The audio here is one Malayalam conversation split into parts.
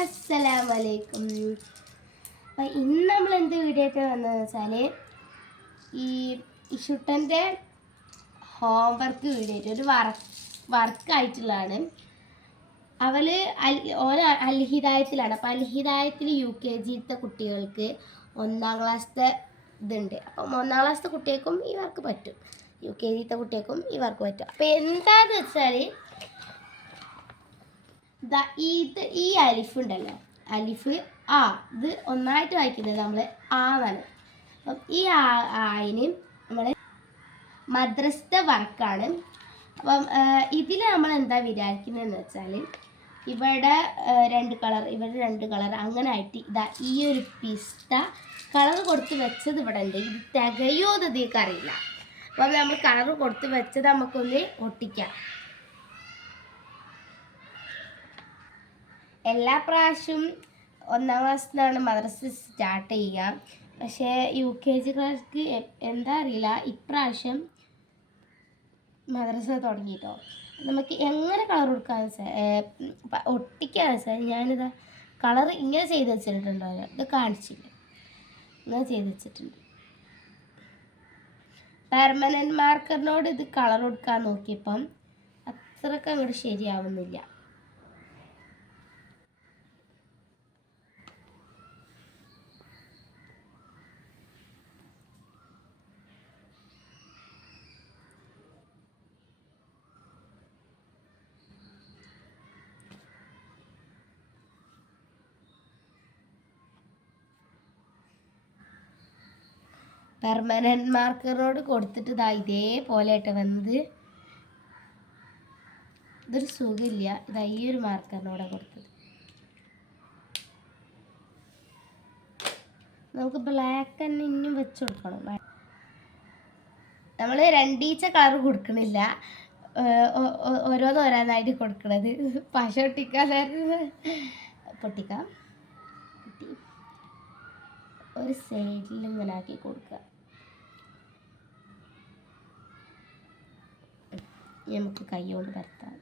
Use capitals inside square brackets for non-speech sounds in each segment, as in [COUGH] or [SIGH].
അസ്സലാമലൈക്കും. അപ്പം ഇന്ന് നമ്മൾ എന്ത് വീഡിയോ ആയിട്ട് വന്നതെന്ന് വെച്ചാൽ ഈ ഇഷുട്ടന്റെ ഹോംവർക്ക് വീഡിയോ ഒരു വർക്ക് വർക്കായിട്ടുള്ളതാണ് അവൾ അൽ ഓന അൽഹിദായത്തിലാണ്. അപ്പോൾ അൽഹിദായത്തിൽ യു കെ ജിയിലത്തെ കുട്ടികൾക്ക് ഒന്നാം ക്ലാസ്സിലെ ഇതുണ്ട്. അപ്പം ഒന്നാം ക്ലാസ്സിലെ കുട്ടികൾക്കും ഈ വർക്ക് പറ്റും. യു കെ ജിയിലത്തെ കുട്ടികൾക്കും ഈ വർക്ക് പറ്റും. അപ്പോൾ എന്താന്ന് വെച്ചാൽ ഇത് ഈ അലിഫ് ഉണ്ടല്ലോ. അലിഫ് ആ ഇത് ഒന്നായിട്ട് വായിക്കുന്നത് നമ്മൾ ആ എന്നാണ്. അപ്പം ഈ ആ ആയിന് നമ്മൾ മദ്രസത്തെ വർക്കാണ്. അപ്പം ഇതിൽ നമ്മൾ എന്താ വിചാരിക്കുന്നതെന്ന് വെച്ചാൽ ഇവിടെ രണ്ട് കളർ ഇവിടെ രണ്ട് കളർ അങ്ങനെ ആയിട്ട് ഇതാ ഈ ഒരു പിസ്ത കളർ കൊടുത്ത് വെച്ചത് ഇവിടെ ഉണ്ട്. ഇത് തികയോ അതൊക്കെ അറിയില്ല. അപ്പം നമ്മൾ കളർ കൊടുത്ത് വെച്ചത് നമുക്കൊന്ന് ഒട്ടിക്കാം. എല്ലാ പ്രാവശ്യവും ഒന്നാം ക്ലാസ്സിൽ നിന്നാണ് മദ്രസ സ്റ്റാർട്ട് ചെയ്യുക. പക്ഷേ യു കെ ജി ക്ലാസ്ക്ക് എന്താ അറിയില്ല. ഇപ്രാവശ്യം മദ്രസ തുടങ്ങിയിട്ടോ നമുക്ക് എങ്ങനെ കളർ കൊടുക്കാന്ന് വെച്ചാൽ ഒട്ടിക്കാന്ന് വെച്ചാൽ ഞാനിതാ കളർ ഇങ്ങനെ ചെയ്ത് വെച്ചിട്ടുണ്ടോ? ഇത് കാണിച്ചില്ല. ഇങ്ങനെ ചെയ്ത് വെച്ചിട്ടുണ്ട്. പെർമനന്റ് മാർക്കറിനോട് ഇത് കളർ കൊടുക്കാൻ നോക്കിയപ്പം അത്രയ്ക്ക് അങ്ങോട്ട് ശരിയാവുന്നില്ല. പെർമനന്റ് മാർക്കറോട് കൊടുത്തിട്ട് ഇതാ ഇതേപോലെ ആയിട്ട് വന്നത്. ഇതൊരു സുഖമില്ല. ഇതാ ഈ ഒരു മാർക്കറിനോടെ കൊടുത്തത്. നമുക്ക് ബ്ലാക്ക് തന്നെ ഇനിയും വെച്ച് കൊടുക്കണം. നമ്മൾ രണ്ടീച്ച കളർ കൊടുക്കണില്ല. ഓരോന്നോരോന്നായിട്ട് കൊടുക്കണത്. പശ ഒട്ടിക്കാൻ പൊട്ടിക്കാം. പൊട്ടി ഒരു സൈഡിൽ ഇങ്ങനെ ആക്കി കൊടുക്കുക. നമുക്ക് കൈ കൊണ്ട് പരത്താം.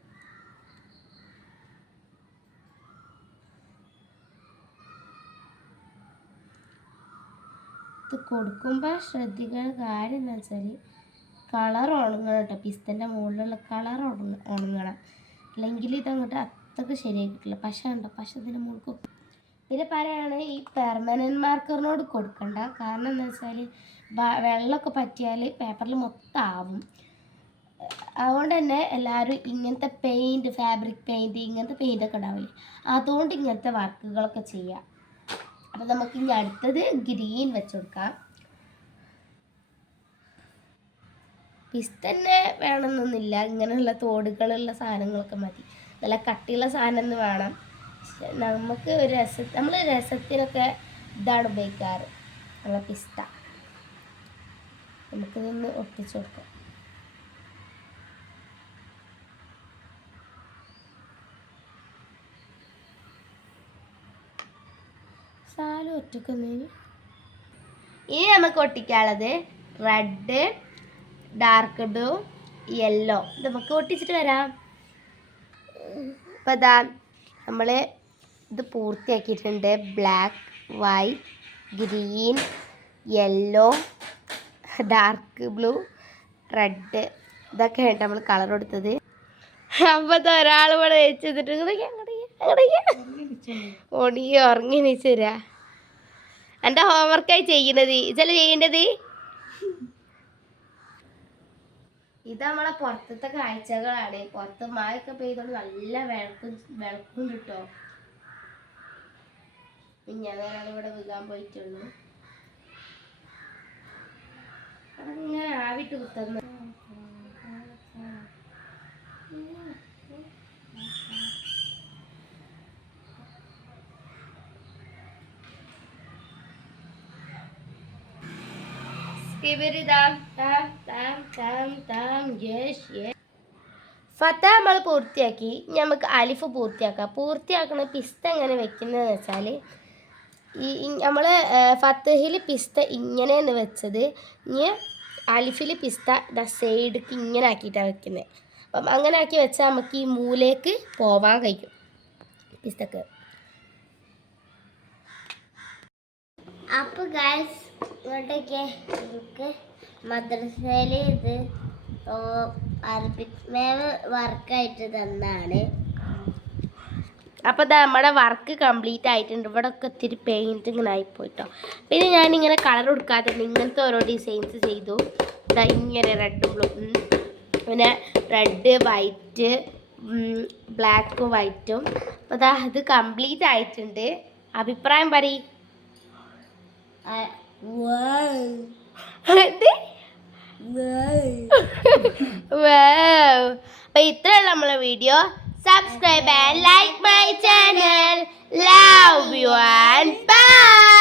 ഇത് കൊടുക്കുമ്പോൾ ശ്രദ്ധിക്കേണ്ട കാര്യം എന്താ വെച്ചാൽ കളർ ഉണങ്ങണം കേട്ടോ. പിസ്തന്റെ മുകളിലുള്ള കളർ ഉണങ്ങ ഉണങ്ങണം. അല്ലെങ്കിൽ ഇതങ്ങോട്ട് അത്രയ്ക്ക് ശരിയായി കിട്ടില്ല. പശ ഉണ്ടോ പശ ഇതിന്റെ മുകളിൽ പിന്നെ പറയുകയാണ് ഈ പെർമനന്റ് മാർക്കറിനോട് കൊടുക്കണ്ട. കാരണം എന്താ വെച്ചാൽ വെള്ളമൊക്കെ പറ്റിയാൽ പേപ്പറിൽ മൊത്തം ആവും അതുകൊണ്ട് തന്നെ എല്ലാവരും ഇങ്ങനത്തെ പെയിന്റ് ഫാബ്രിക് പെയിന്റ് ഇങ്ങനത്തെ പെയിന്റൊക്കെ ഉണ്ടാവില്ലേ അതുകൊണ്ട് ഇങ്ങനത്തെ വർക്കുകളൊക്കെ ചെയ്യാം. അപ്പം നമുക്ക് ഇനി അടുത്തത് ഗ്രീൻ വെച്ച് കൊടുക്കാം. പിസ്തന്നെ വേണമെന്നൊന്നുമില്ല. ഇങ്ങനെയുള്ള തോടുകളുള്ള സാധനങ്ങളൊക്കെ മതി. നല്ല കട്ടിയുള്ള സാധനം വേണം. നമുക്ക് ഒരു രസ നമ്മൾ രസത്തിനൊക്കെ ഇതാണ് ഉപയോഗിക്കാറ്. നമ്മളെ പിസ്ത. നമുക്കിതൊന്ന് ഒട്ടിച്ചു കൊടുക്കാം. സാലും ഒറ്റക്കുന്നതിന് ഇനി. നമുക്ക് ഒട്ടിക്കാനുള്ളത് റെഡ് ഡാർക്ക് ബ്ലൂ യെല്ലോ നമുക്ക് ഒട്ടിച്ചിട്ട് വരാം. അപ്പം ഇതാ നമ്മൾ ഇത് പൂർത്തിയാക്കിയിട്ടുണ്ട്. Black white green yellow dark blue red ഇതൊക്കെയാണ് നമ്മൾ കളർ കൊടുത്തത്. അപ്പത്തെ ഒരാൾ ഇവിടെ വെച്ചിട്ട് ഓടി ഉറങ്ങി നീച്ചരാ എന്റെ ഹോംവർക്കായി ചെയ്യുന്നത് ഇതല്ല ചെയ്യേണ്ടത്? ഇത് നമ്മളെ പുറത്തത്തെ കാഴ്ചകളാണ്. പുറത്ത് മഴയൊക്കെ പെയ്തോണ്ട് നല്ല വിളക്കും വിളക്കും കിട്ടോ. ഒരാൾ ഇവിടെ വീകാൻ പോയിട്ടുള്ളൂ. അങ്ങനെ ആവിട്ട് കുത്തുന്നു. ഫത്ത നമ്മൾ പൂർത്തിയാക്കി. നമുക്ക് അലിഫ് പൂർത്തിയാക്കാം. പൂർത്തിയാക്കുന്ന പിസ്ത എങ്ങനെ വെക്കുന്നതെന്ന് വെച്ചാൽ ഈ നമ്മൾ ഫത്തഹിൽ പിസ്ത ഇങ്ങനെയാണ് വെച്ചത്. ഇനി അലിഫിൽ പിസ്ത ദ സൈഡ്ക്ക് ഇങ്ങനെ ആക്കിയിട്ടാണ് വെക്കുന്നത് അപ്പം അങ്ങനെ ആക്കി വെച്ചാൽ നമുക്ക് ഈ മൂലേക്ക് പോവാൻ കഴിയും പിസ്തക്ക്. അപ്പോൾ ഗായ്സ് ഇങ്ങോട്ടൊക്കെ എനിക്ക് മദ്രസയിൽ ഇത് അറബിക് മേവ് വർക്കായിട്ട് തന്നാണ്. അപ്പോൾ ദാ നമ്മുടെ വർക്ക് കംപ്ലീറ്റ് ആയിട്ടുണ്ട്. ഇവിടെ ഒക്കെ ഇത്തിരി പെയിന്റ് ഇങ്ങനെ ആയിപ്പോയിട്ടോ. പിന്നെ ഞാനിങ്ങനെ കളർ കൊടുക്കാതെ ഇങ്ങനത്തെ ഓരോ ഡിസൈൻസ് ചെയ്തു. ദാ ഇങ്ങനെ റെഡ് ബ്ലൂ പിന്നെ റെഡ് വൈറ്റ് ബ്ലാക്കും വൈറ്റും അപ്പോൾ ദാ ഇത് കംപ്ലീറ്റ് ആയിട്ടുണ്ട്. അഭിപ്രായം എന്ത്? Wow. [LAUGHS] അപ്പൊ ഇത്രയുള്ള നമ്മളെ video Subscribe and like my channel. Love you and bye.